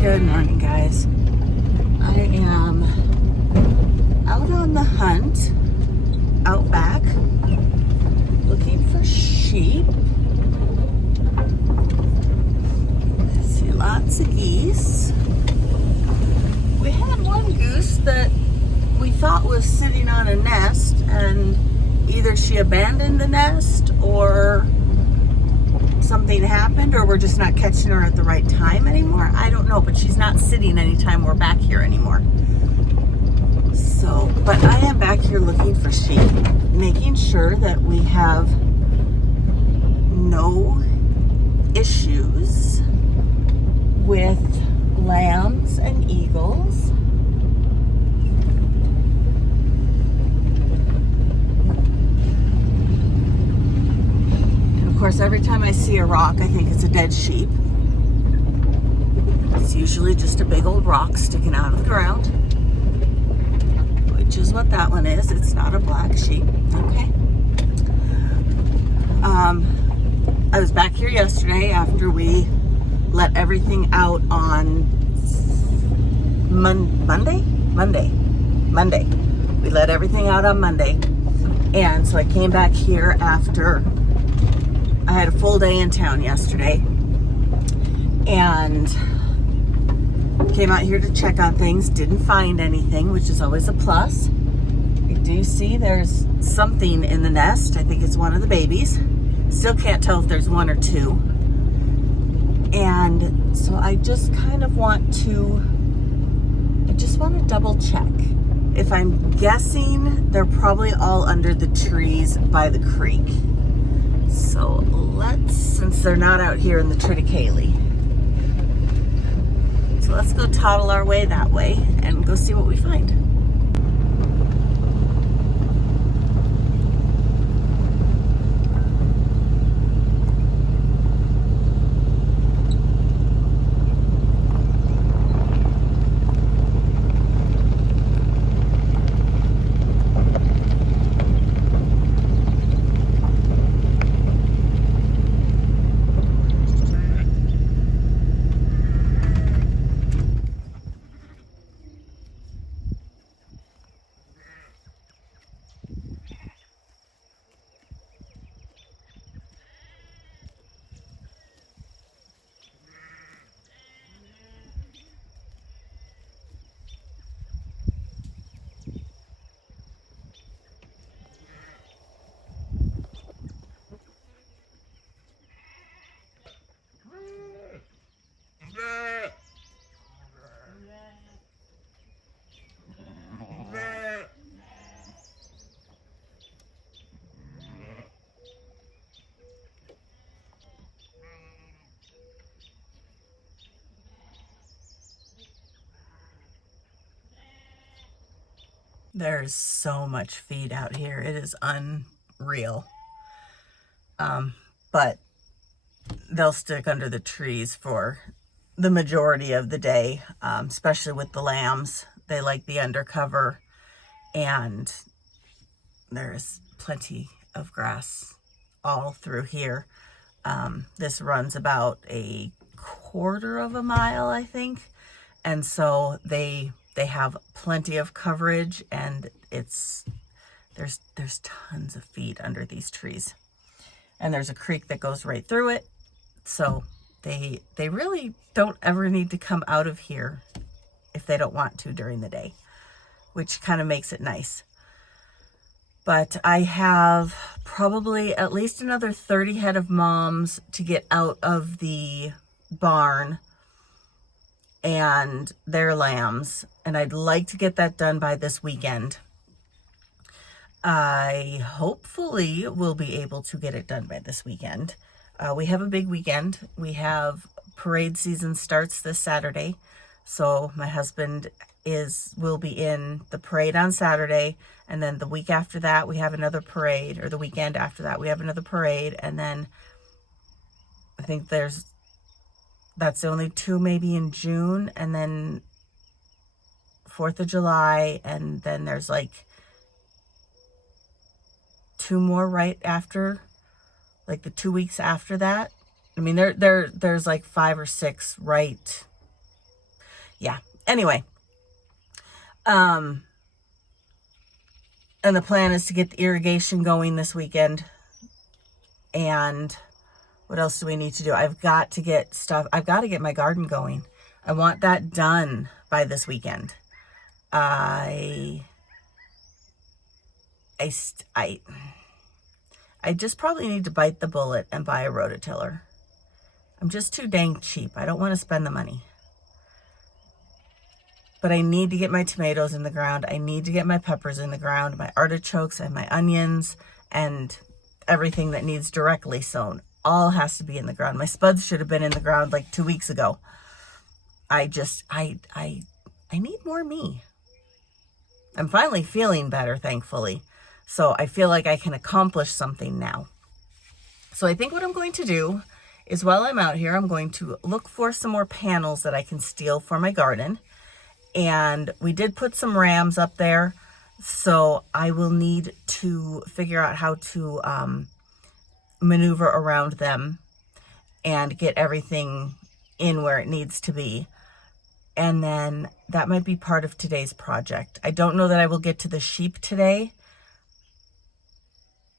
Good morning, guys. I am out on the hunt, out back, looking for sheep. I see lots of geese. We had one goose that we thought was sitting on a nest, and either she abandoned the nest or something happened, or we're just not catching her at the right time anymore. I don't know, but she's not sitting anytime we're back here anymore. So, but I am back here looking for sheep, making sure that we have no issues with lambs and eagles. Of course, every time I see a rock, I think it's a dead sheep. It's usually just a big old rock sticking out of the ground, which is what that one is. It's not a black sheep. Okay. I was back here yesterday after we let everything out on Monday. We let everything out on Monday. And so I came back here after I had a full day in town yesterday and came out here to check on things. Didn't find anything, which is always a plus. I do see there's something in the nest. I think it's one of the babies. Still can't tell if there's one or two. And so I just kind of want to double check. If I'm guessing, they're probably all under the trees by the creek. So since they're not out here in the triticale. So let's go toddle our way that way and go see what we find. There's so much feed out here. It is unreal. But they'll stick under the trees for the majority of the day, especially with the lambs. They like the undercover, and there's plenty of grass all through here. This runs about a quarter of a mile, I think. And so they have plenty of coverage, and there's tons of feed under these trees. And there's a creek that goes right through it. So they really don't ever need to come out of here if they don't want to during the day, which kind of makes it nice. But I have probably at least another 30 head of moms to get out of the barn and their lambs, and I'd like to get that done by this weekend. I hopefully will be able to get it done by this weekend. We have a big weekend. We have parade season starts this Saturday, so my husband will be in the parade on Saturday, and then the week after that we have another parade, or the weekend after that we have another parade, and then I think that's the only two maybe in June, and then 4th of July, and then there's like 2 more right after, like the 2 weeks after that. I mean, there's like 5 or 6 right yeah. Anyway, and the plan is to get the irrigation going this weekend. And what else do we need to do? I've got to get my garden going. I want that done by this weekend. I just probably need to bite the bullet and buy a rototiller. I'm just too dang cheap. I don't want to spend the money. But I need to get my tomatoes in the ground. I need to get my peppers in the ground, my artichokes and my onions and everything that needs directly sown. All has to be in the ground. My spuds should have been in the ground like 2 weeks ago. I need more me. I'm finally feeling better, thankfully. So I feel like I can accomplish something now. So I think what I'm going to do is while I'm out here, I'm going to look for some more panels that I can steal for my garden. And we did put some rams up there. So I will need to figure out how to maneuver around them and get everything in where it needs to be. And then that might be part of today's project. I don't know that I will get to the sheep today.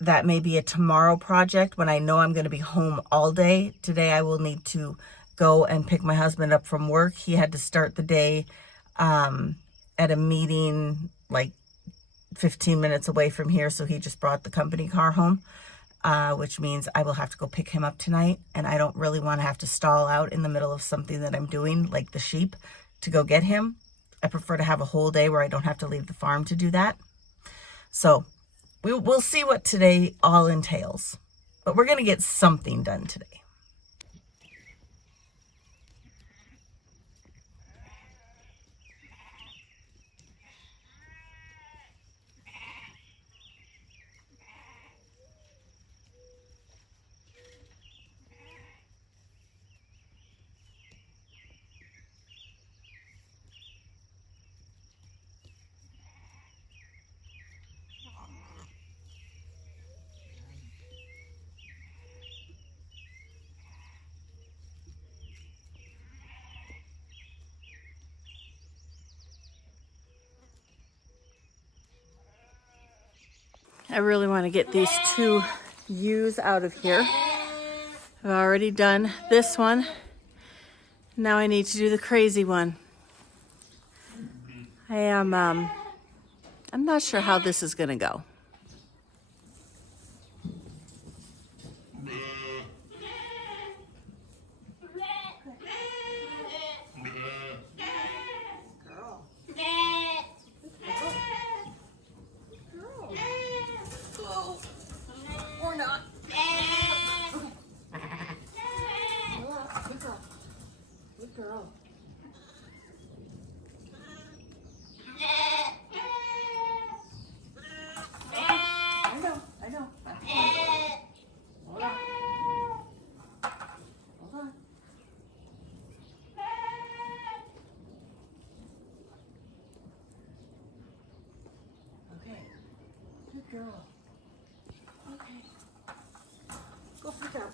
That may be a tomorrow project when I know I'm going to be home all day. Today I will need to go and pick my husband up from work. He had to start the day at a meeting like 15 minutes away from here. So he just brought the company car home, which means I will have to go pick him up tonight. And I don't really want to have to stall out in the middle of something that I'm doing, like the sheep, to go get him. I prefer to have a whole day where I don't have to leave the farm to do that. So we'll see what today all entails, but we're going to get something done today. I really want to get these 2 ewes out of here. I've already done this one. Now I need to do the crazy one. I'm not sure how this is going to go. Girl. I know. Hold on. Okay. Good girl. Okay. Go sit down.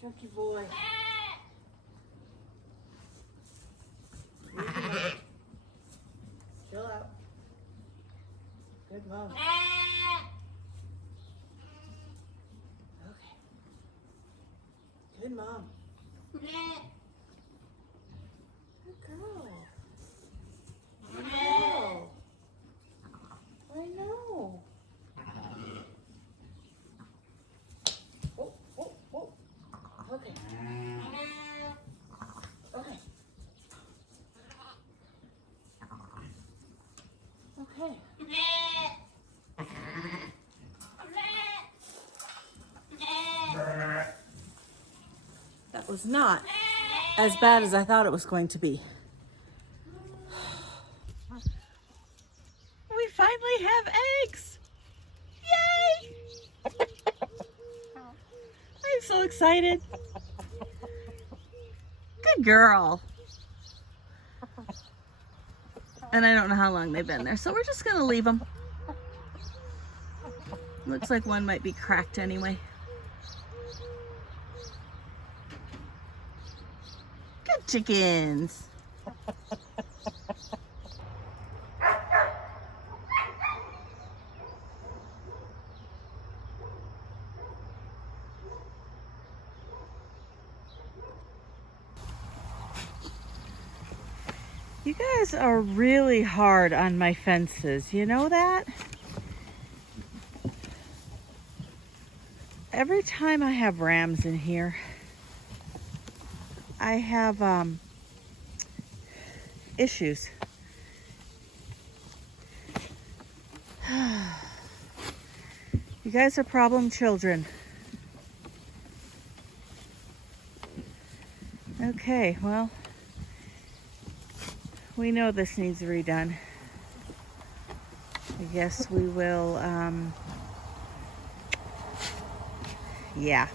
Chunky boy. Chill out. Good mom. Okay. Good mom. Good girl. Good girl. I know. Okay. Okay. Okay. That was not as bad as I thought it was going to be. We finally have eggs. Yay! I'm so excited. Good girl. And I don't know how long they've been there, so we're just gonna leave them. Looks like one might be cracked anyway. Good chickens. You guys are really hard on my fences, you know that? Every time I have rams in here, I have issues. You guys are problem children. Okay, well, we know this needs redone. I guess we will, yeah.